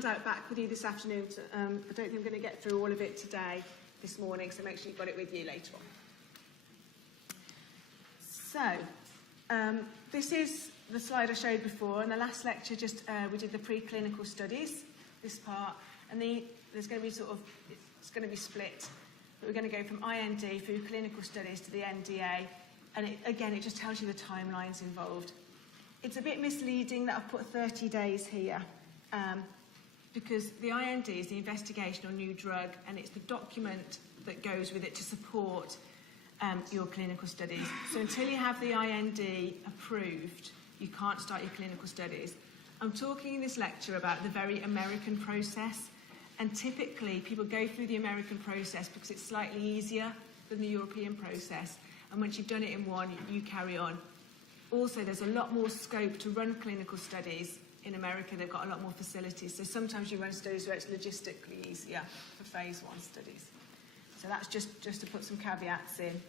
handout back with you this afternoon. I don't think I'm going to get through all of it this morning, so make sure you've got it with you later on. So, this is the slide I showed before. In the last lecture, we did the preclinical studies, this part, and there's going to be it's going to be split. But we're going to go from IND through clinical studies to the NDA, and it just tells you the timelines involved. It's a bit misleading that I've put 30 days here, because the IND is the investigational new drug, and it's the document that goes with it to support your clinical studies. So until you have the IND approved, you can't start your clinical studies. I'm talking in this lecture about the very American process, and typically people go through the American process because it's slightly easier than the European process, and once you've done it in one, you carry on. Also, there's a lot more scope to run clinical studies in America. They've got a lot more facilities, so sometimes you run studies where it's logistically easier for phase 1 studies. So that's just to put some caveats in.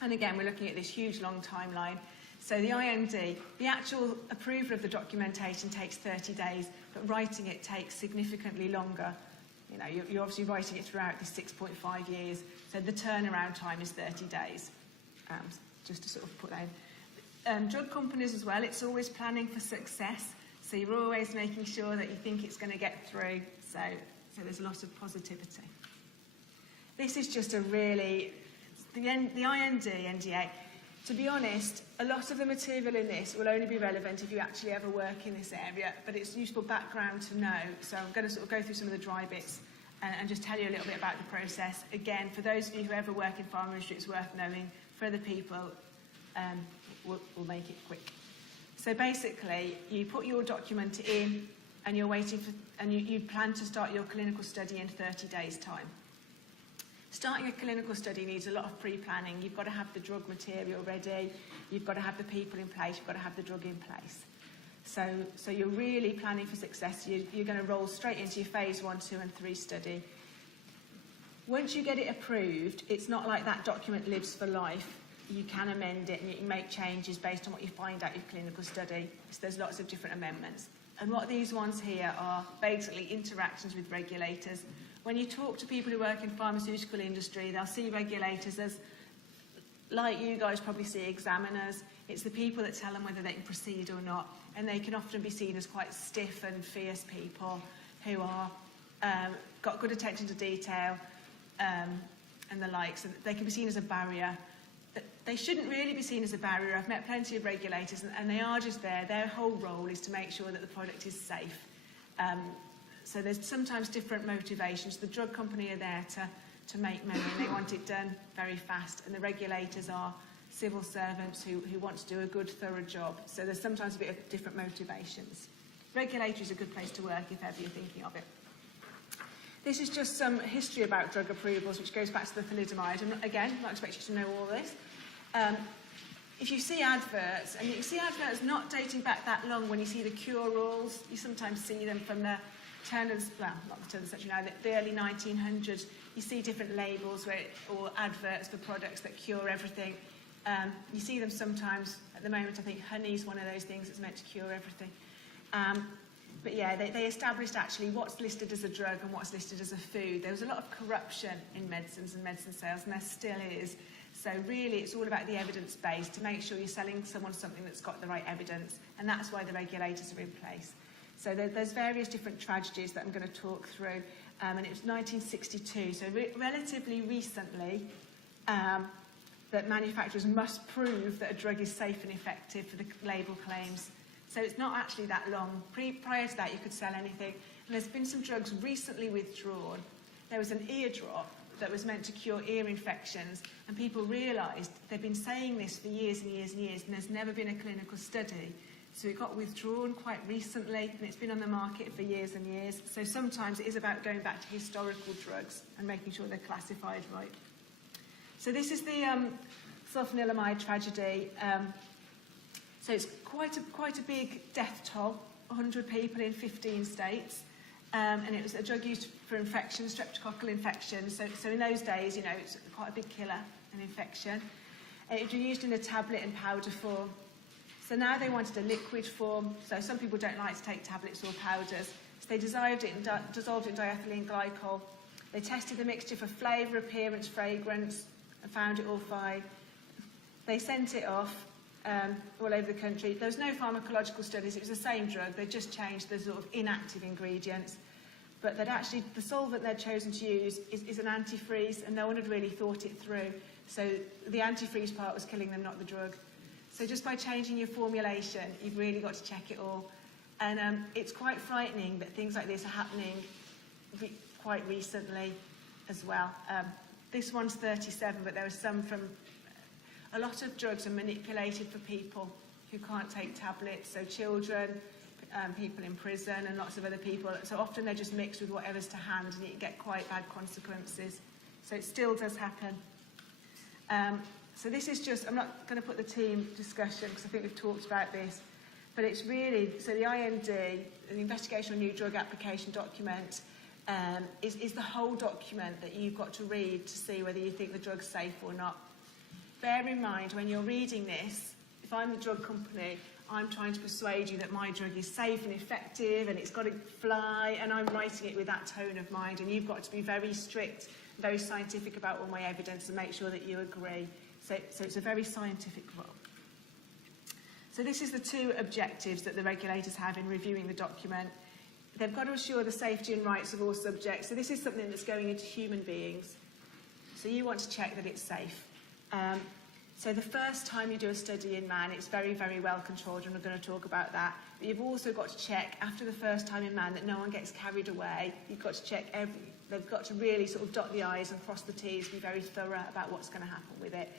And again, we're looking at this huge long timeline. So the IND, the actual approval of the documentation takes 30 days, but writing it takes significantly longer. You know, you're obviously writing it throughout this 6.5 years, so the turnaround time is 30 days, just to sort of put that in. Drug companies as well, it's always planning for success, so you're always making sure that you think it's going to get through, so there's a lot of positivity. This is just a really, the IND, NDA, to be honest, a lot of the material in this will only be relevant if you actually ever work in this area, but it's useful background to know. So I'm going to sort of go through some of the dry bits and just tell you a little bit about the process. Again, for those of you who ever work in pharma industry, it's worth knowing. For other people, we'll make it quick. So basically, you put your document in and you're waiting for, and you plan to start your clinical study in 30 days' time. Starting a clinical study needs a lot of pre-planning. You've got to have the drug material ready, you've got to have the people in place, you've got to have the drug in place. So you're really planning for success. You're going to roll straight into your phase 1, 2 and 3 study. Once you get it approved, it's not like that document lives for life. You can amend it and you can make changes based on what you find out in your clinical study. So there's lots of different amendments. And what these ones here are basically interactions with regulators. When you talk to people who work in pharmaceutical industry, they'll see regulators as, like you guys probably see examiners. It's the people that tell them whether they can proceed or not, and they can often be seen as quite stiff and fierce people who are got good attention to detail and the like, so they can be seen as a barrier. They shouldn't really be seen as a barrier. I've met plenty of regulators, and they are just there. Their whole role is to make sure that the product is safe. So there's sometimes different motivations. The drug company are there to make money, and they want it done very fast. And the regulators are civil servants who want to do a good, thorough job. So there's sometimes a bit of different motivations. Regulatory is a good place to work if ever you're thinking of it. This is just some history about drug approvals, which goes back to the thalidomide. And again, I'm not expecting you to know all this. If you see adverts, and you can see adverts not dating back that long, when you see the cure-alls, you sometimes see them from the turn of, well, not the turn of the century now, the early 1900s. You see different labels or adverts for products that cure everything. You see them sometimes. At the moment, I think honey's one of those things that's meant to cure everything. But yeah, they established actually what's listed as a drug and what's listed as a food. There was a lot of corruption in medicines and medicine sales, and there still is. So really, it's all about the evidence base, to make sure you're selling someone something that's got the right evidence, and that's why the regulators are in place. So there's various different tragedies that I'm going to talk through, and it was 1962, so relatively recently, that manufacturers must prove that a drug is safe and effective for the label claims. So it's not actually that long. Prior to that, you could sell anything. And there's been some drugs recently withdrawn. There was an ear drop that was meant to cure ear infections, and people realised they've been saying this for years and years and years, and there's never been a clinical study. So it got withdrawn quite recently, and it's been on the market for years and years. So sometimes it is about going back to historical drugs and making sure they're classified right. So this is the sulfanilamide tragedy. So it's quite a big death toll, 100 people in 15 states. And it was a drug used for infections, streptococcal infections. So in those days, you know, it's quite a big killer, an infection. It was used in a tablet and powder form. So now they wanted a liquid form. So some people don't like to take tablets or powders. So they dissolved it in diethylene glycol. They tested the mixture for flavour, appearance, fragrance, and found it all fine. They sent it off all over the country. There was no pharmacological studies. It was the same drug. They just changed the sort of inactive ingredients. But that actually, the solvent they'd chosen to use is an antifreeze, and no one had really thought it through. So the antifreeze part was killing them, not the drug. So just by changing your formulation, you've really got to check it all. And it's quite frightening that things like this are happening quite recently as well. This one's 37, but there are some from... A lot of drugs are manipulated for people who can't take tablets, so children, people in prison, and lots of other people. So often they're just mixed with whatever's to hand, and you can get quite bad consequences. So it still does happen. So this is just... I'm not going to put the team discussion, because I think we've talked about this. But it's really, so the IND, the Investigational New Drug Application document, is the whole document that you've got to read to see whether you think the drug's safe or not. Bear in mind, when you're reading this, if I'm the drug company, I'm trying to persuade you that my drug is safe and effective and it's got to fly, and I'm writing it with that tone of mind, and you've got to be very strict, very scientific about all my evidence and make sure that you agree. So it's a very scientific role. So this is the two objectives that the regulators have in reviewing the document. They've got to assure the safety and rights of all subjects. So this is something that's going into human beings. So you want to check that it's safe. So the first time you do a study in man, it's very, very well controlled, and we're going to talk about that. But you've also got to check after the first time in man that no one gets carried away. You've got to check they've got to really sort of dot the I's and cross the T's, be very thorough about what's going to happen with it.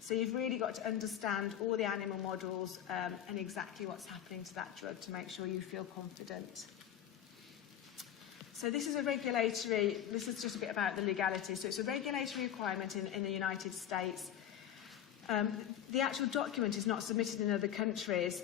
So you've really got to understand all the animal models and exactly what's happening to that drug to make sure you feel confident. So this is this is just a bit about the legality. So it's a regulatory requirement in the United States. The actual document is not submitted in other countries,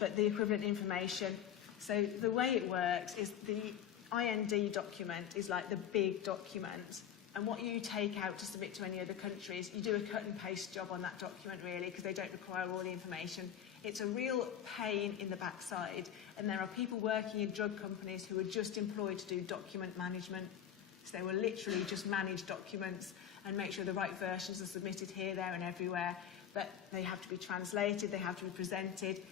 but the equivalent information. So the way it works is the IND document is like the big document. And what you take out to submit to any other countries, you do a cut and paste job on that document, really, because they don't require all the information. It's a real pain in the backside, and there are people working in drug companies who are just employed to do document management. So they will literally just manage documents and make sure the right versions are submitted here, there, and everywhere. But they have to be translated, they have to be presented.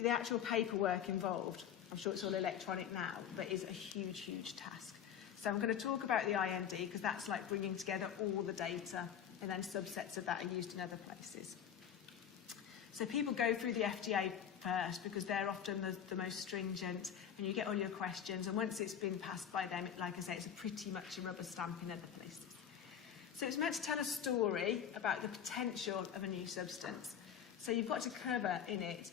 The actual paperwork involved, I'm sure it's all electronic now, but is a huge, huge task. So I'm going to talk about the IND, because that's like bringing together all the data, and then subsets of that are used in other places. So people go through the FDA first, because they're often the most stringent, and you get all your questions, and once it's been passed by them, like I say, it's pretty much a rubber stamp in other places. So it's meant to tell a story about the potential of a new substance. So you've got to cover in it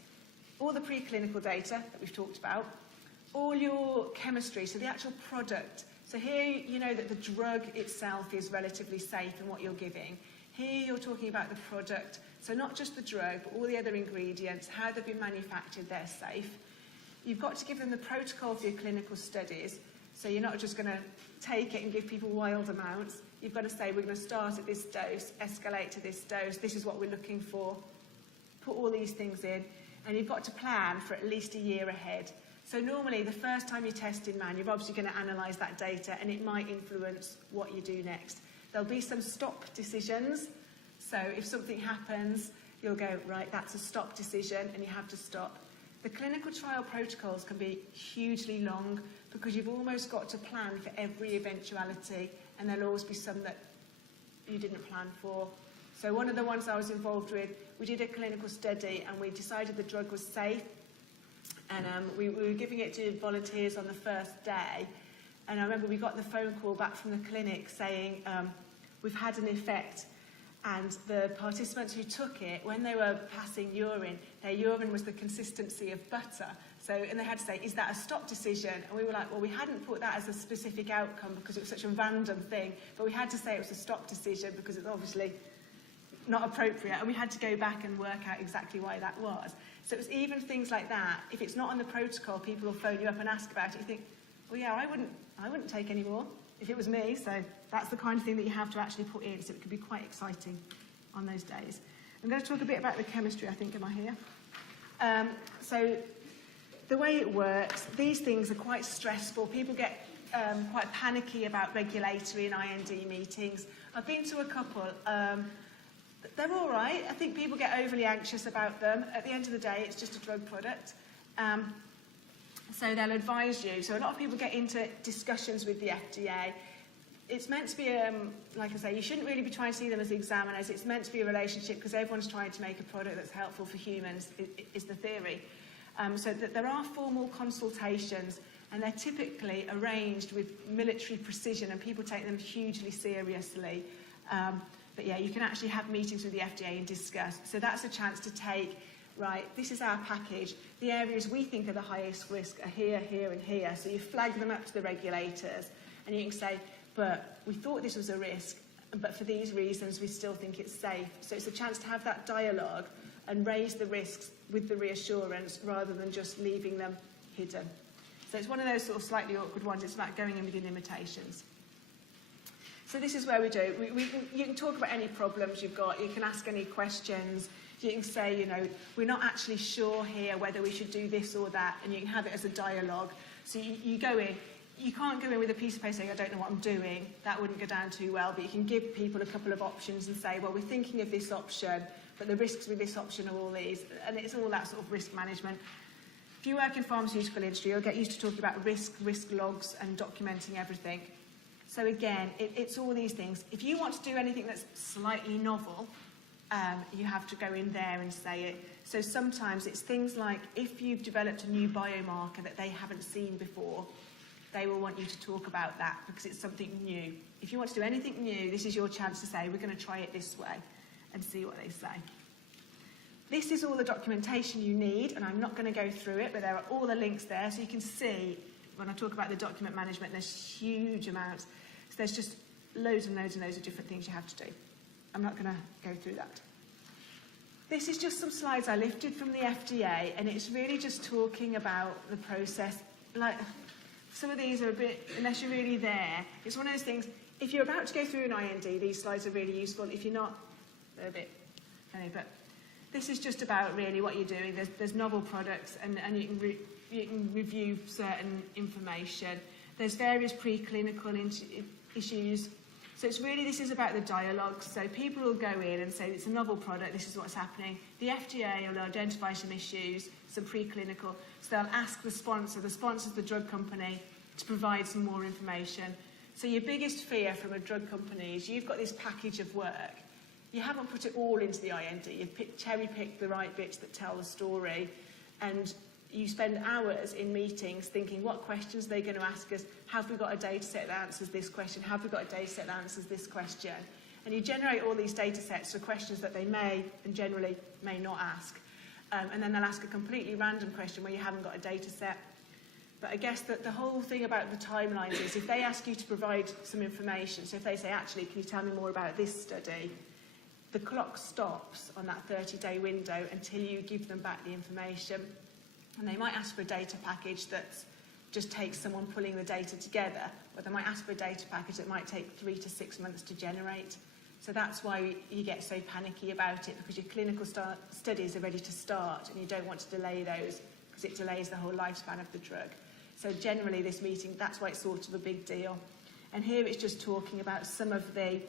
all the preclinical data that we've talked about, all your chemistry, so the actual product. So here you know that the drug itself is relatively safe in what you're giving. Here you're talking about the product, so not just the drug, but all the other ingredients, how they've been manufactured, they're safe. You've got to give them the protocol for your clinical studies, so you're not just going to take it and give people wild amounts. You've got to say, we're going to start at this dose, escalate to this dose, this is what we're looking for, put all these things in, and you've got to plan for at least a year ahead. So normally, the first time you test in man, you're obviously going to analyse that data, and it might influence what you do next. There'll be some stop decisions. So if something happens, you'll go, right, that's a stop decision, and you have to stop. The clinical trial protocols can be hugely long, because you've almost got to plan for every eventuality, and there'll always be some that you didn't plan for. So one of the ones I was involved with, we did a clinical study, and we decided the drug was safe. And we were giving it to volunteers on the first day. And I remember we got the phone call back from the clinic saying, we've had an effect. And the participants who took it, when they were passing urine, their urine was the consistency of butter. So, and they had to say, is that a stop decision? And we were like, well, we hadn't put that as a specific outcome because it was such a random thing. But we had to say it was a stop decision because it's obviously not appropriate. And we had to go back and work out exactly why that was. So it was even things like that. If it's not on the protocol, people will phone you up and ask about it. You think, well, yeah, I wouldn't take any more if it was me. So that's the kind of thing that you have to actually put in. So it can be quite exciting on those days. I'm going to talk a bit about the chemistry, I think. Am I here? So the way it works, these things are quite stressful. People get quite panicky about regulatory and IND meetings. I've been to a couple. They're all right. I think people get overly anxious about them. At the end of the day, it's just a drug product. So they'll advise you. So a lot of people get into discussions with the FDA. It's meant to be, like I say, you shouldn't really be trying to see them as examiners. It's meant to be a relationship because everyone's trying to make a product that's helpful for humans, is the theory. So that there are formal consultations, and they're typically arranged with military precision, and people take them hugely seriously. But yeah, you can actually have meetings with the FDA and discuss. So that's a chance to take, right, this is our package. The areas we think are the highest risk are here, here, and here. So you flag them up to the regulators, and you can say, but we thought this was a risk, but for these reasons, we still think it's safe. So it's a chance to have that dialogue and raise the risks with the reassurance rather than just leaving them hidden. So it's one of those sort of slightly awkward ones. It's about going in with your limitations. So this is where we do. You can talk about any problems you've got. You can ask any questions. You can say, you know, we're not actually sure here whether we should do this or that, and you can have it as a dialogue. So you go in. You can't go in with a piece of paper saying, I don't know what I'm doing. That wouldn't go down too well, but you can give people a couple of options and say, well, we're thinking of this option, but the risks with this option are all these, and it's all that sort of risk management. If you work in pharmaceutical industry, you'll get used to talking about risk logs, and documenting everything. So again, it's all these things. If you want to do anything that's slightly novel, you have to go in there and say it. So sometimes it's things like if you've developed a new biomarker that they haven't seen before, they will want you to talk about that because it's something new. If you want to do anything new, this is your chance to say, we're going to try it this way, and see what they say. This is all the documentation you need, and I'm not going to go through it, but there are all the links there, so you can see when I talk about the document management, there's huge amounts. So there's just loads and loads and loads of different things you have to do. I'm not going to go through that. This is just some slides I lifted from the FDA, and it's really just talking about the process. Like, some of these are a bit, unless you're really there, it's one of those things, if you're about to go through an IND, these slides are really useful. If you're not, they're a bit funny, but this is just about really what you're doing. There's novel products, and you can review certain information. There's various preclinical issues. So it's really, this is about the dialogue. So people will go in and say, it's a novel product, this is what's happening. The FDA will identify some issues, some preclinical. So they'll ask the sponsor's the drug company, to provide some more information. So your biggest fear from a drug company is you've got this package of work. You haven't put it all into the IND. You've cherry-picked the right bits that tell the story, and you spend hours in meetings thinking, what questions are they going to ask us? Have we got a data set that answers this question? Have we got a data set that answers this question? And you generate all these data sets for questions that they may and generally may not ask. And then they'll ask a completely random question where you haven't got a data set. But I guess that the whole thing about the timelines is if they ask you to provide some information, so if they say, actually, can you tell me more about this study? The clock stops on that 30-day window until you give them back the information. And they might ask for a data package that just takes someone pulling the data together, or they might ask for a data package that might take 3 to 6 months to generate. So that's why you get so panicky about it, because your clinical studies are ready to start and you don't want to delay those because it delays the whole lifespan of the drug. So generally this meeting, that's why it's sort of a big deal. And here it's just talking about some of the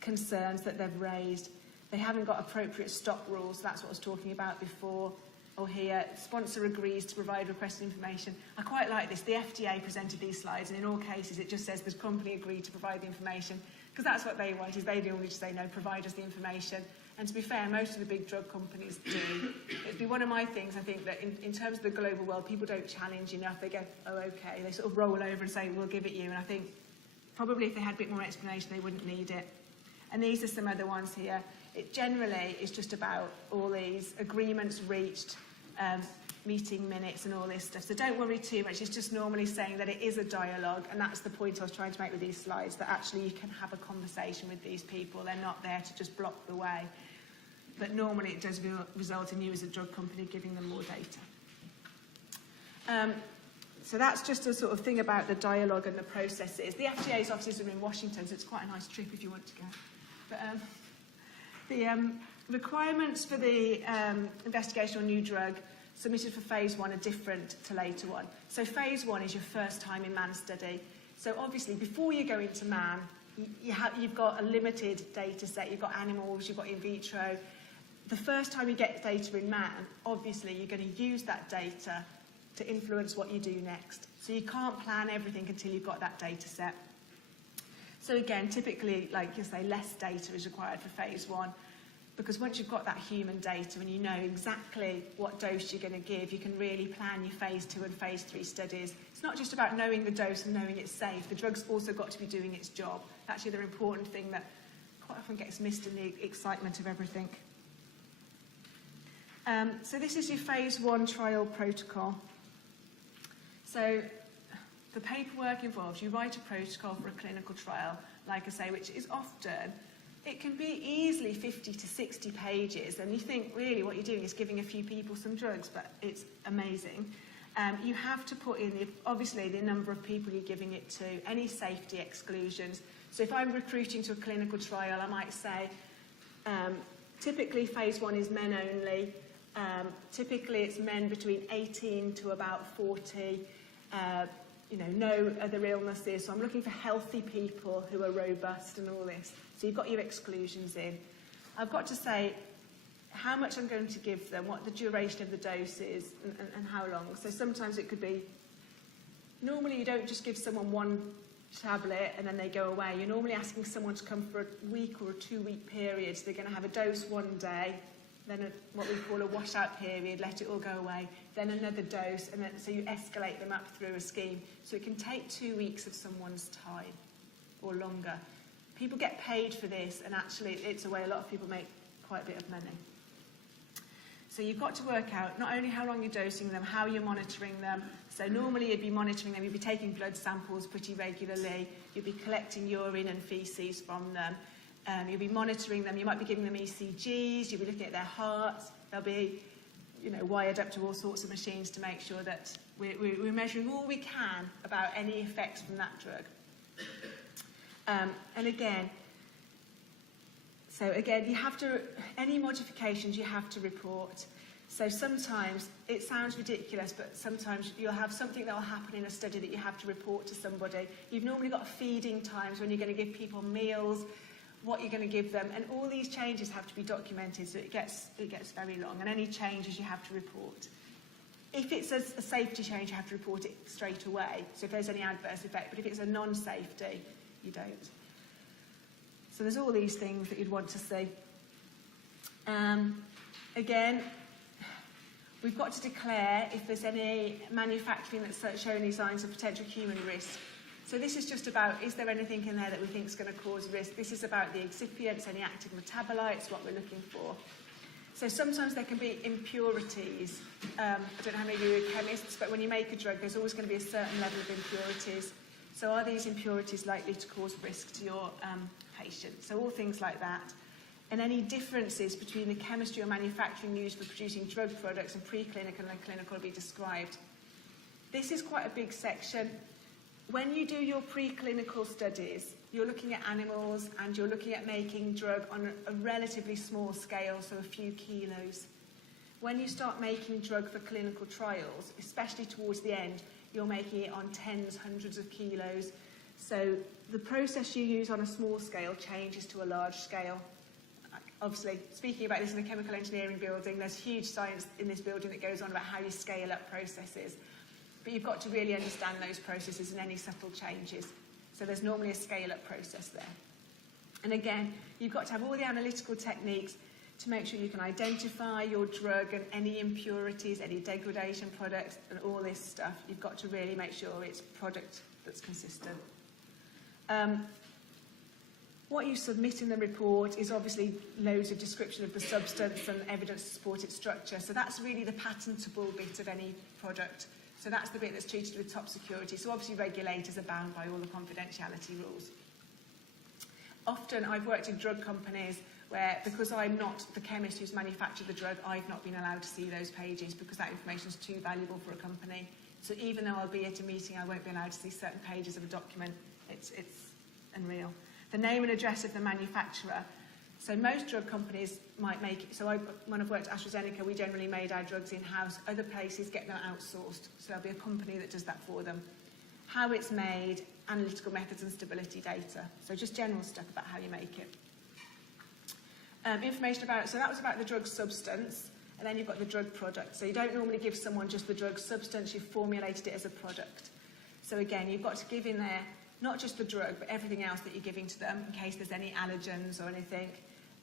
concerns that they've raised. They haven't got appropriate stock rules, that's what I was talking about before. Or here, sponsor agrees to provide requested information. I quite like this. The FDA presented these slides, and in all cases it just says the company agreed to provide the information, because that's what they want, is they normally just say, no, provide us the information. And to be fair, most of the big drug companies do. It'd be one of my things, I think, that in terms of the global world, people don't challenge enough. They go, oh, okay. They sort of roll over and say, we'll give it you. And I think probably if they had a bit more explanation, they wouldn't need it. And these are some other ones here. It generally is just about all these agreements reached, meeting minutes and all this stuff. So don't worry too much. It's just normally saying that it is a dialogue, and that's the point I was trying to make with these slides, that actually you can have a conversation with these people. They're not there to just block the way. But normally it does result in you as a drug company giving them more data. So that's just a sort of thing about the dialogue and the processes. The FDA's offices are in Washington, so it's quite a nice trip if you want to go. But the requirements for the investigational new drug, submitted for phase 1 are different to later one. So phase 1 is your first time in man study. So obviously, before you go into man, you've got a limited data set. You've got animals, you've got in vitro. The first time you get data in man, obviously, you're going to use that data to influence what you do next. So you can't plan everything until you've got that data set. So again, typically, like you say, less data is required for phase 1, because once you've got that human data and you know exactly what dose you're going to give, you can really plan your phase 2 and phase 3 studies. It's not just about knowing the dose and knowing it's safe. The drug's also got to be doing its job. That's the other important thing that quite often gets missed in the excitement of everything. So this is your phase 1 trial protocol. So the paperwork involves, you write a protocol for a clinical trial, like I say, which is often, it can be easily 50 to 60 pages, and you think really what you're doing is giving a few people some drugs, but it's amazing. You have to put in, obviously, the number of people you're giving it to, any safety exclusions. So if I'm recruiting to a clinical trial, I might say, typically phase 1 is men only. Typically it's men between 18 to about 40. No other illnesses. So I'm looking for healthy people who are robust and all this. So you've got your exclusions in. I've got to say how much I'm going to give them, what the duration of the dose is, and how long. So sometimes it could be, normally you don't just give someone one tablet and then they go away. You're normally asking someone to come for a week or a 2-week period. So they're going to have a dose one day, then what we call a washout period, let it all go away, then another dose, and then so you escalate them up through a scheme. So it can take 2 weeks of someone's time or longer. People get paid for this, and actually it's a way a lot of people make quite a bit of money. So you've got to work out not only how long you're dosing them, how you're monitoring them. So normally you'd be monitoring them, you'd be taking blood samples pretty regularly, you'd be collecting urine and faeces from them. You'll be monitoring them. You might be giving them ECGs. You'll be looking at their hearts. They'll be, wired up to all sorts of machines to make sure that we're measuring all we can about any effects from that drug. And again, you have to, any modifications you have to report. So sometimes it sounds ridiculous, but sometimes you'll have something that will happen in a study that you have to report to somebody. You've normally got feeding times when you're going to give people meals, what you're going to give them, and all these changes have to be documented, so it gets very long, and any changes you have to report. If it's a safety change, you have to report it straight away, so if there's any adverse effect, but if it's a non-safety, you don't. So there's all these things that you'd want to see. Again, we've got to declare if there's any manufacturing that's showing any signs of potential human risk. So this is just about, is there anything in there that we think is going to cause risk? This is about the excipients, any active metabolites, what we're looking for. So sometimes there can be impurities. I don't know how many of you are chemists, but when you make a drug, there's always going to be a certain level of impurities. So are these impurities likely to cause risk to your patient? So all things like that. And any differences between the chemistry or manufacturing used for producing drug products and preclinical and clinical will be described. This is quite a big section. When you do your preclinical studies, you're looking at animals and you're looking at making drug on a relatively small scale, so a few kilos. When you start making drug for clinical trials, especially towards the end, you're making it on tens, hundreds of kilos. So the process you use on a small scale changes to a large scale. Obviously, speaking about this in a chemical engineering building, there's huge science in this building that goes on about how you scale up processes. But you've got to really understand those processes and any subtle changes. So there's normally a scale-up process there. And again, you've got to have all the analytical techniques to make sure you can identify your drug and any impurities, any degradation products, and all this stuff. You've got to really make sure it's a product that's consistent. What you submit in the report is obviously loads of description of the substance and evidence to support its structure. So that's really the patentable bit of any product. So that's the bit that's treated with top security. So obviously regulators are bound by all the confidentiality rules. Often I've worked in drug companies where, because I'm not the chemist who's manufactured the drug, I've not been allowed to see those pages because that information is too valuable for a company. So even though I'll be at a meeting, I won't be allowed to see certain pages of a document. It's unreal. The name and address of the manufacturer. So most drug companies might make it. So when I've worked at AstraZeneca, we generally made our drugs in-house. Other places get them outsourced. So there'll be a company that does that for them. How it's made, analytical methods and stability data. So just general stuff about how you make it. Information about, so that was about the drug substance, and then you've got the drug product. So you don't normally give someone just the drug substance, you've formulated it as a product. So again, you've got to give in there not just the drug, but everything else that you're giving to them in case there's any allergens or anything.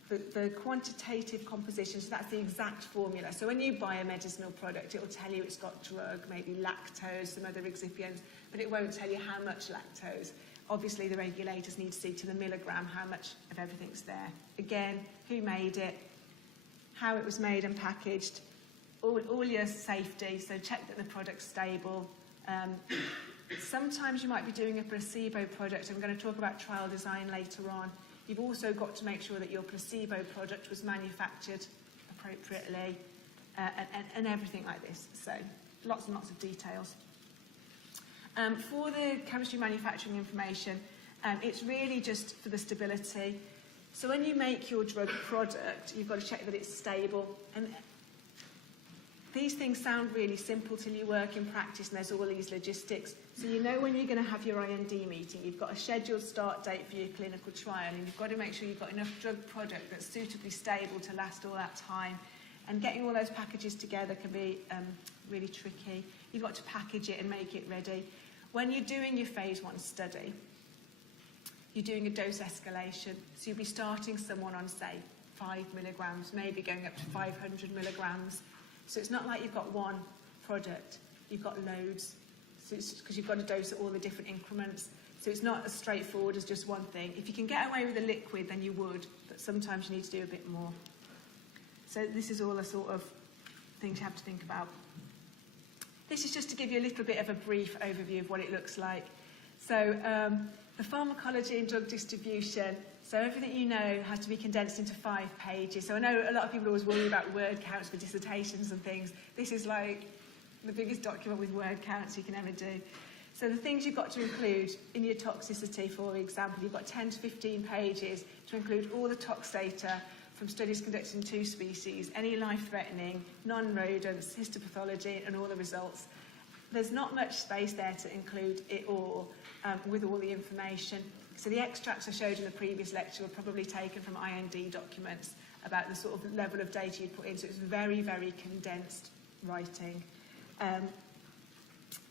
The quantitative composition, so that's the exact formula. So when you buy a medicinal product, it will tell you it's got drug, maybe lactose, some other excipients, but it won't tell you how much lactose. Obviously, the regulators need to see to the milligram how much of everything's there. Again, who made it, how it was made and packaged, all your safety, so check that the product's stable. Sometimes you might be doing a placebo product. I'm going to talk about trial design later on. You've also got to make sure that your placebo product was manufactured appropriately and everything like this. So lots and lots of details. For the chemistry manufacturing information, it's really just for the stability. So when you make your drug product, you've got to check that it's stable. And these things sound really simple till you work in practice and there's all these logistics. So you know when you're going to have your IND meeting, you've got a scheduled start date for your clinical trial, and you've got to make sure you've got enough drug product that's suitably stable to last all that time. And getting all those packages together can be really tricky. You've got to package it and make it ready. When you're doing your phase 1 study, you're doing a dose escalation. So you'll be starting someone on, say, 5 milligrams, maybe going up to 500 milligrams. So it's not like you've got one product, you've got loads. So it's because you've got to dose at all the different increments. So it's not as straightforward as just one thing. If you can get away with a liquid, then you would, but sometimes you need to do a bit more. So this is all the sort of things you have to think about. This is just to give you a little bit of a brief overview of what it looks like. So the pharmacology and drug distribution, so everything you know has to be condensed into 5 pages. So I know a lot of people always worry about word counts for dissertations and things. This is like the biggest document with word counts you can ever do. So the things you've got to include in your toxicity, for example, you've got 10 to 15 pages to include all the tox data from studies conducted in 2 species, any life-threatening, non-rodents, histopathology, and all the results. There's not much space there to include it all with all the information. So the extracts I showed in the previous lecture were probably taken from IND documents about the sort of level of data you'd put in, so it's very, very condensed writing.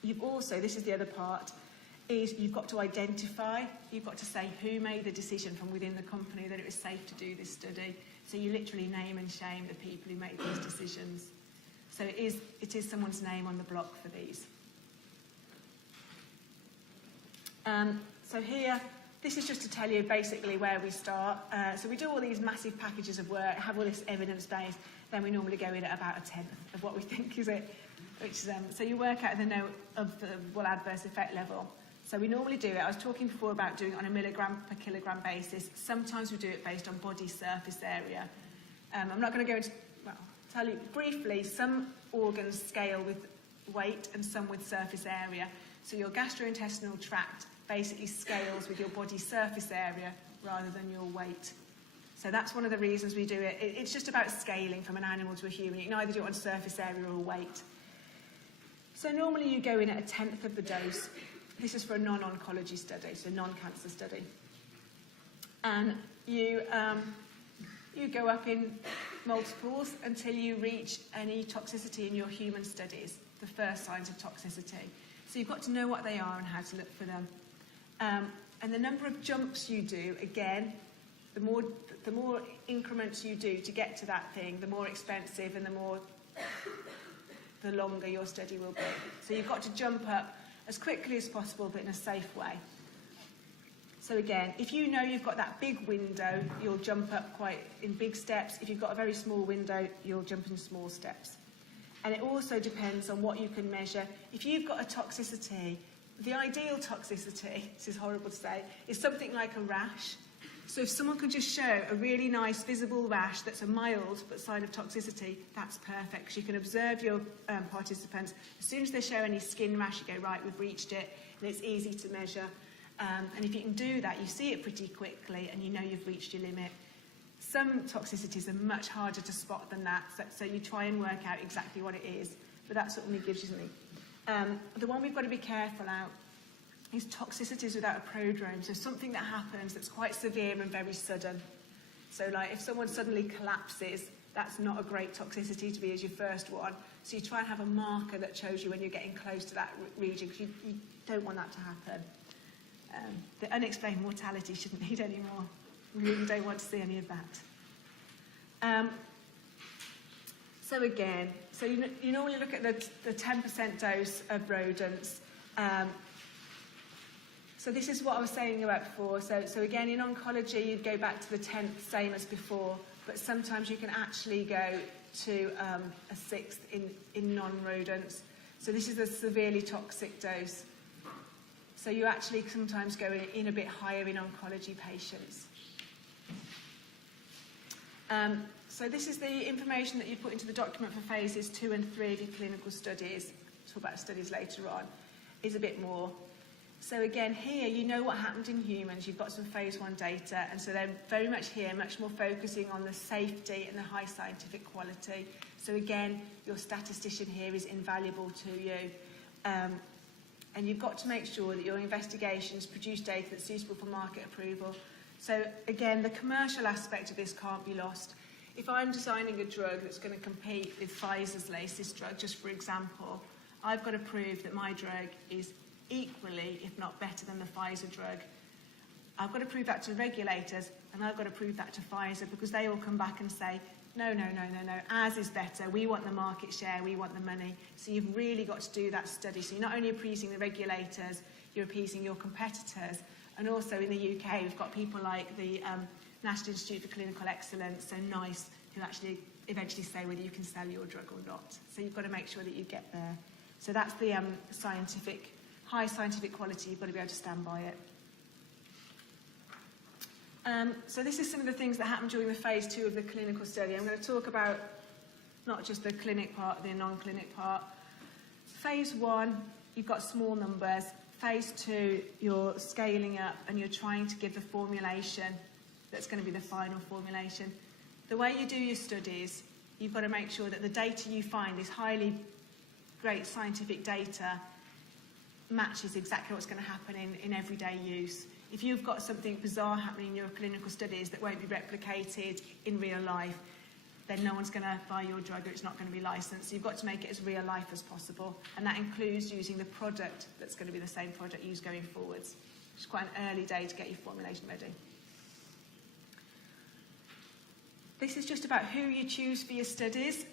You've also, this is the other part, is you've got to identify, you've got to say who made the decision from within the company that it was safe to do this study. So you literally name and shame the people who make these decisions. So it is someone's name on the block for these. So here, this is just to tell you basically where we start. So we do all these massive packages of work, have all this evidence base, then we normally go in at about 1/10 of what we think is it. Which is, so you work out the note of the adverse effect level. So we normally do it, I was talking before about doing it on a milligram per kilogram basis. Sometimes we do it based on body surface area. I'm not going to go into, well, tell you briefly, some organs scale with weight and some with surface area. So your gastrointestinal tract basically scales with your body surface area rather than your weight. So that's one of the reasons we do it. It's just about scaling from an animal to a human. You can either do it on surface area or weight. So normally you go in at 1/10 of the dose. This is for a non-oncology study, so non-cancer study. And you go up in multiples until you reach any toxicity in your human studies, the first signs of toxicity. So you've got to know what they are and how to look for them. And the number of jumps you do, again, the more increments you do to get to that thing, the more expensive and the longer your study will be. So you've got to jump up as quickly as possible, but in a safe way. So again, if you know you've got that big window, you'll jump up quite in big steps. If you've got a very small window, you'll jump in small steps. And it also depends on what you can measure. If you've got a toxicity, the ideal toxicity, this is horrible to say, is something like a rash. So if someone can just show a really nice visible rash that's a mild but sign of toxicity, that's perfect, because you can observe your participants. As soon as they show any skin rash, you go, right, we've reached it, and it's easy to measure. And if you can do that, you see it pretty quickly, and you know you've reached your limit. Some toxicities are much harder to spot than that, so you try and work out exactly what it is, but that certainly gives you something. The one we've got to be careful out is toxicities without a prodrome, so something that happens that's quite severe and very sudden. So like if someone suddenly collapses, that's not a great toxicity to be as your first one. So you try and have a marker that shows you when you're getting close to that region, because you don't want that to happen. The unexplained mortality shouldn't need any more. We really don't want to see any of that. So again, you normally look at the 10% dose of rodents. So this is what I was saying about before. So again, in oncology, you'd go back to the 10th, same as before, but sometimes you can actually go to a 6th in non-rodents. So this is a severely toxic dose. So you actually sometimes go in a bit higher in oncology patients. So this is the information that you put into the document for phases 2 and 3 of your clinical studies. We'll talk about studies later on. Is a bit more. So again, here you know what happened in humans. You've got some phase 1 data, and so they're very much here, much more focusing on the safety and the high scientific quality. So again, your statistician here is invaluable to you. And you've got to make sure that your investigations produce data that's suitable for market approval. So again, the commercial aspect of this can't be lost. If I'm designing a drug that's going to compete with Pfizer's latest drug, just for example, I've got to prove that my drug is equally, if not better than the Pfizer drug. I've got to prove that to regulators, and I've got to prove that to Pfizer, because they all come back and say, no, ours is better, we want the market share, we want the money. So you've really got to do that study. So you're not only appeasing the regulators, you're appeasing your competitors. And also in the UK, we've got people like the National Institute for Clinical Excellence, so NICE, who actually eventually say whether you can sell your drug or not. So you've got to make sure that you get there. So that's the high scientific quality. You've got to be able to stand by it. So this is some of the things that happened during the phase 2 of the clinical study. I'm going to talk about not just the clinic part, the non-clinic part. Phase 1, you've got small numbers. Phase 2, you're scaling up and you're trying to give the formulation that's going to be the final formulation. The way you do your studies, you've got to make sure that the data you find is highly great scientific data, matches exactly what's going to happen in everyday use. If you've got something bizarre happening in your clinical studies that won't be replicated in real life, then no one's going to buy your drug, or it's not going to be licensed. So you've got to make it as real life as possible, and that includes using the product that's going to be the same product used going forwards. It's quite an early day to get your formulation ready. This is just about who you choose for your studies.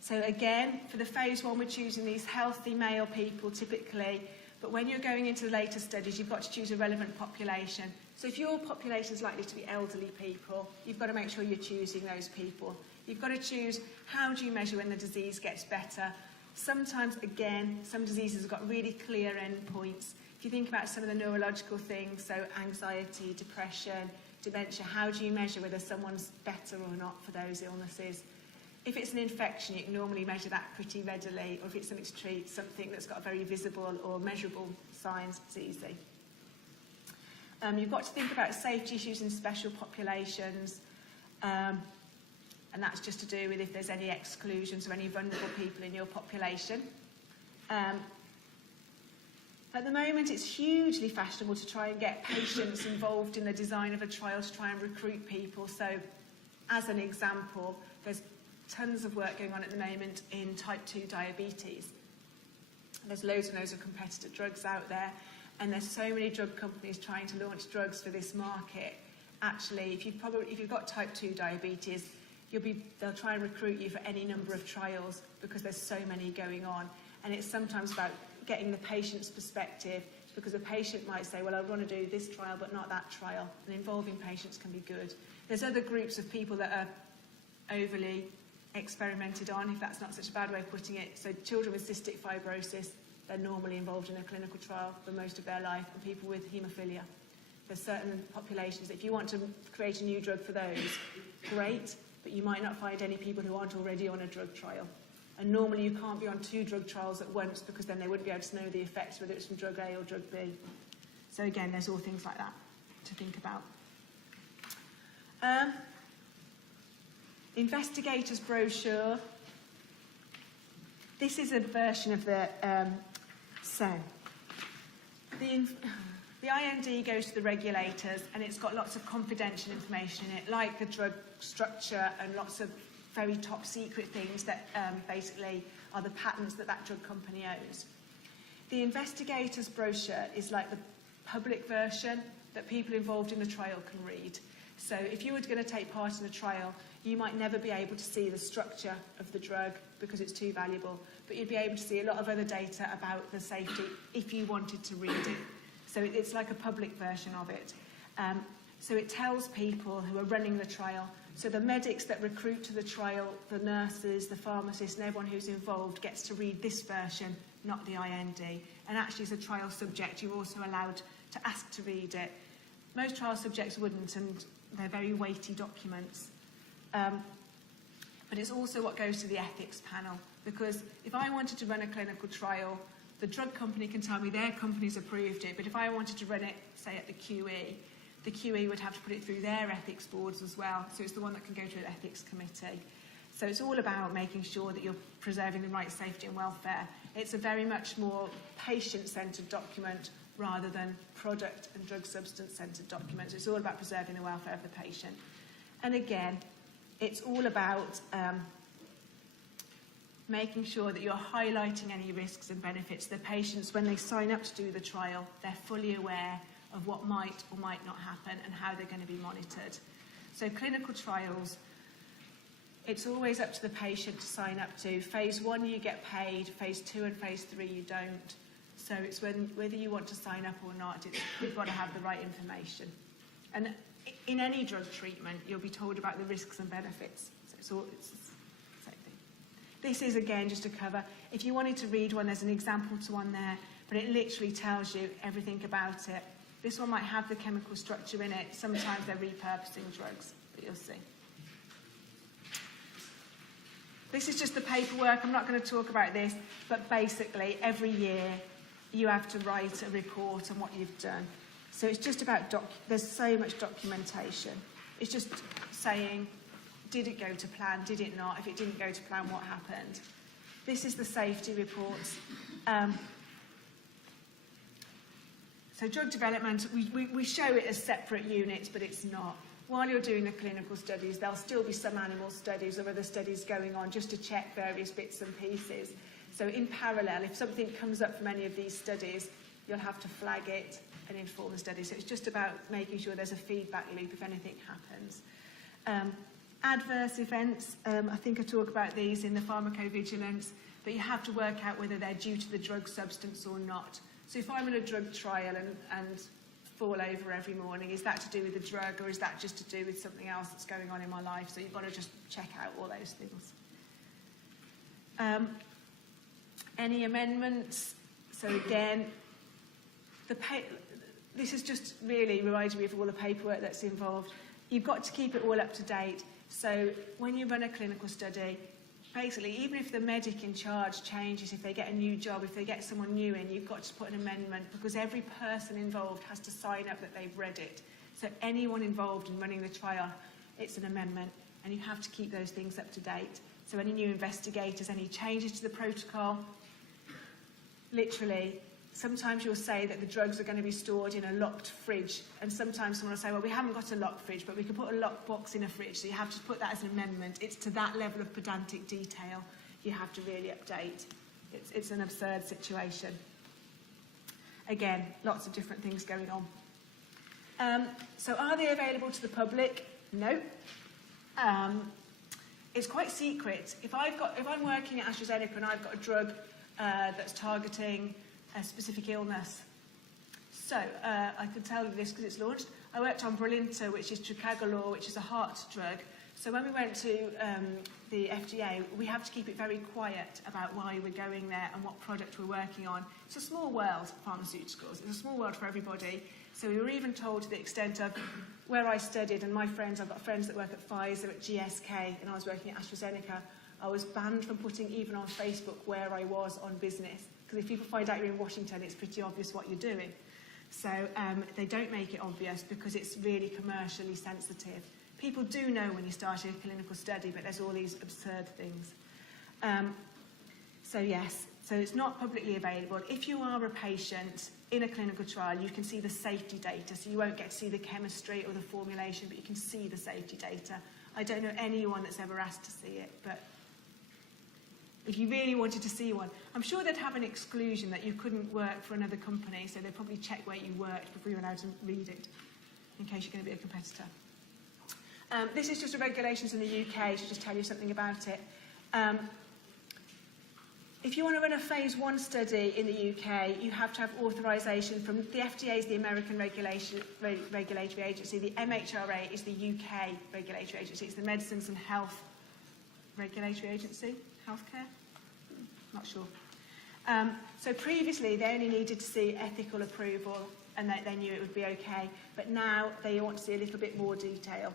So again, for the phase 1, we're choosing these healthy male people typically, but when you're going into the later studies, you've got to choose a relevant population. So if your population is likely to be elderly people, you've got to make sure you're choosing those people. You've got to choose, how do you measure when the disease gets better? Sometimes, again, some diseases have got really clear endpoints. If you think about some of the neurological things, so anxiety, depression, dementia, how do you measure whether someone's better or not for those illnesses? If it's an infection, you can normally measure that pretty readily, or if it's something to treat, something that's got very visible or measurable signs, it's easy. You've got to think about safety issues in special populations, and that's just to do with if there's any exclusions or any vulnerable people in your population. At the moment, it's hugely fashionable to try and get patients involved in the design of a trial to try and recruit people. So, as an example, there's tons of work going on at the moment in type 2 diabetes. There's loads and loads of competitor drugs out there, and there's so many drug companies trying to launch drugs for this market. Actually, if you've got type 2 diabetes, they'll try and recruit you for any number of trials because there's so many going on. And it's sometimes about getting the patient's perspective, because the patient might say, well, I want to do this trial but not that trial, and involving patients can be good. There's other groups of people that are overly experimented on, if that's not such a bad way of putting it. So children with cystic fibrosis, they're normally involved in a clinical trial for most of their life, and people with haemophilia. There's certain populations, if you want to create a new drug for those, great, but you might not find any people who aren't already on a drug trial. And normally you can't be on 2 drug trials at once, because then they wouldn't be able to know the effects, whether it's from drug A or drug B. So again, there's all things like that to think about. Investigators brochure. This is a version of the SEN. The IND goes to the regulators, and it's got lots of confidential information in it, like the drug structure and lots of very top secret things that basically are the patents that that drug company owns. The investigators brochure is like the public version that people involved in the trial can read. So if you were going to take part in the trial, you might never be able to see the structure of the drug because it's too valuable, but you'd be able to see a lot of other data about the safety if you wanted to read it. So it's like a public version of it. So it tells people who are running the trial, so the medics that recruit to the trial, the nurses, the pharmacists, and everyone who's involved gets to read this version, not the IND. And actually, as a trial subject, you're also allowed to ask to read it. Most trial subjects wouldn't, and they're very weighty documents. But it's also what goes to the ethics panel, because if I wanted to run a clinical trial, the drug company can tell me their company's approved it, but if I wanted to run it, say, at the QE would have to put it through their ethics boards as well, so it's the one that can go to an ethics committee. So it's all about making sure that you're preserving the right safety and welfare. It's a very much more patient-centred document rather than product and drug substance-centred document. So it's all about preserving the welfare of the patient. And again, it's all about making sure that you're highlighting any risks and benefits. The patients, when they sign up to do the trial, they're fully aware of what might or might not happen and how they're going to be monitored. So clinical trials, it's always up to the patient to sign up to. Phase 1 you get paid, phase 2 and phase 3 you don't. So it's whether you want to sign up or not, you've got to have the right information. And in any drug treatment, you'll be told about the risks and benefits. So it's the same thing. This is, again, just a cover. If you wanted to read one, there's an example to one there, but it literally tells you everything about it. This one might have the chemical structure in it. Sometimes they're repurposing drugs, but you'll see. This is just the paperwork. I'm not going to talk about this, but basically every year you have to write a report on what you've done. So it's just about, there's so much documentation. It's just saying, did it go to plan, did it not? If it didn't go to plan, what happened? This is the safety reports. So drug development, we show it as separate units, but it's not. While you're doing the clinical studies, there'll still be some animal studies or other studies going on just to check various bits and pieces. So in parallel, if something comes up from any of these studies, you'll have to flag it and inform the study. So it's just about making sure there's a feedback loop if anything happens. Adverse events, I think I talk about these in the pharmacovigilance, but you have to work out whether they're due to the drug substance or not. So if I'm in a drug trial and fall over every morning, is that to do with the drug or is that just to do with something else that's going on in my life? So you've got to just check out all those things. Any amendments? So again, this is just really reminding me of all the paperwork that's involved. You've got to keep it all up to date. So when you run a clinical study, basically, even if the medic in charge changes, if they get a new job, if they get someone new in, you've got to put an amendment because every person involved has to sign up that they've read it. So anyone involved in running the trial, it's an amendment, and you have to keep those things up to date. So any new investigators, any changes to the protocol, literally, sometimes you'll say that the drugs are going to be stored in a locked fridge, and sometimes someone will say, well, we haven't got a locked fridge, but we can put a locked box in a fridge, so you have to put that as an amendment. It's to that level of pedantic detail you have to really update. It's an absurd situation. Again, lots of different things going on. So are they available to the public? No. It's quite secret. If I'm working at AstraZeneca and I've got a drug that's targeting a specific illness. So I can tell you this because it's launched. I worked on Brilinta, which is Trocagalor, which is a heart drug. So when we went to the FDA, we have to keep it very quiet about why we're going there and what product we're working on. It's a small world, pharmaceuticals. It's a small world for everybody. So we were even told to the extent of where I studied, and my friends, I've got friends that work at Pfizer, at GSK, and I was working at AstraZeneca. I was banned from putting even on Facebook where I was on business. Because if people find out you're in Washington, it's pretty obvious what you're doing. So they don't make it obvious because it's really commercially sensitive. People do know when you start a clinical study, but there's all these absurd things. So yes, so it's not publicly available. If you are a patient in a clinical trial, you can see the safety data. So you won't get to see the chemistry or the formulation, but you can see the safety data. I don't know anyone that's ever asked to see it, but if you really wanted to see one, I'm sure they'd have an exclusion that you couldn't work for another company, so they'd probably check where you worked before you were allowed to read it, in case you're going to be a competitor. This is just the regulations in the UK, to just tell you something about it. If you want to run a phase 1 study in the UK, you have to have authorisation from the FDA is the American regulatory agency, the MHRA is the UK regulatory agency, it's the Medicines and Health Regulatory Agency, healthcare? Not sure. So previously they only needed to see ethical approval and they knew it would be okay, but now they want to see a little bit more detail.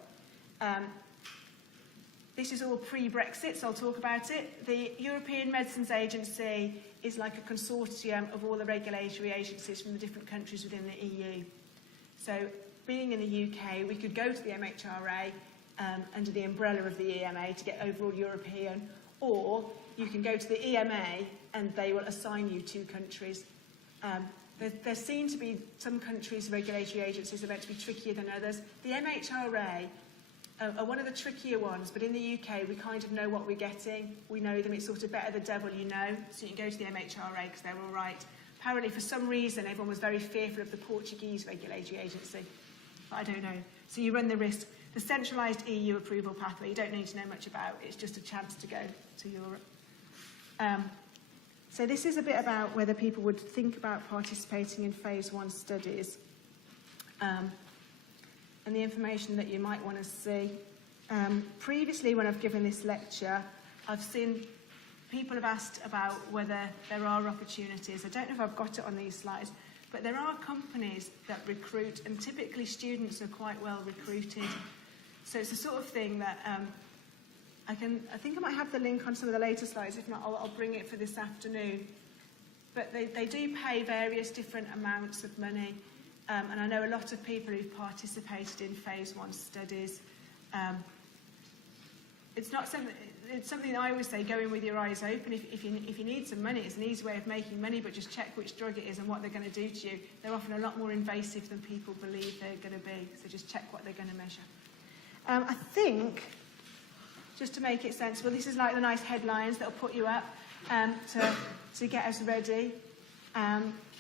This is all pre-Brexit, so I'll talk about it. The European Medicines Agency is like a consortium of all the regulatory agencies from the different countries within the EU. So being in the UK, we could go to the MHRA under the umbrella of the EMA to get overall European, or you can go to the EMA and they will assign you 2 countries. There seem to be some countries' regulatory agencies are meant to be trickier than others. The MHRA are one of the trickier ones, but in the UK we kind of know what we're getting. We know them, it's sort of better the devil you know, so you can go to the MHRA because they're all right. Apparently for some reason everyone was very fearful of the Portuguese regulatory agency, but I don't know. So you run the risk. The centralised EU approval pathway you don't need to know much about, it's just a chance to go to Europe. So this is a bit about whether people would think about participating in phase 1 studies. And the information that you might want to see. Previously, when I've given this lecture, I've seen people have asked about whether there are opportunities. I don't know if I've got it on these slides, but there are companies that recruit, and typically students are quite well recruited. So it's the sort of thing that I think I might have the link on some of the later slides. If not, I'll bring it for this afternoon. But they do pay various different amounts of money. And I know a lot of people who've participated in phase 1 studies. It's something that I always say, go in with your eyes open. If you need some money, it's an easy way of making money, but just check which drug it is and what they're going to do to you. They're often a lot more invasive than people believe they're going to be, so just check what they're going to measure. I think, just to make it sensible, this is like the nice headlines that'll put you up to get us ready.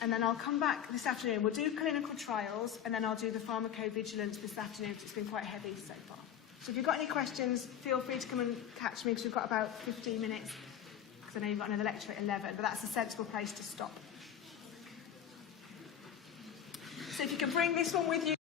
And then I'll come back this afternoon. We'll do clinical trials, and then I'll do the pharmacovigilance this afternoon, because it's been quite heavy so far. So if you've got any questions, feel free to come and catch me, because we've got about 15 minutes, because I know you've got another lecture at 11, but that's a sensible place to stop. So if you can bring this one with you.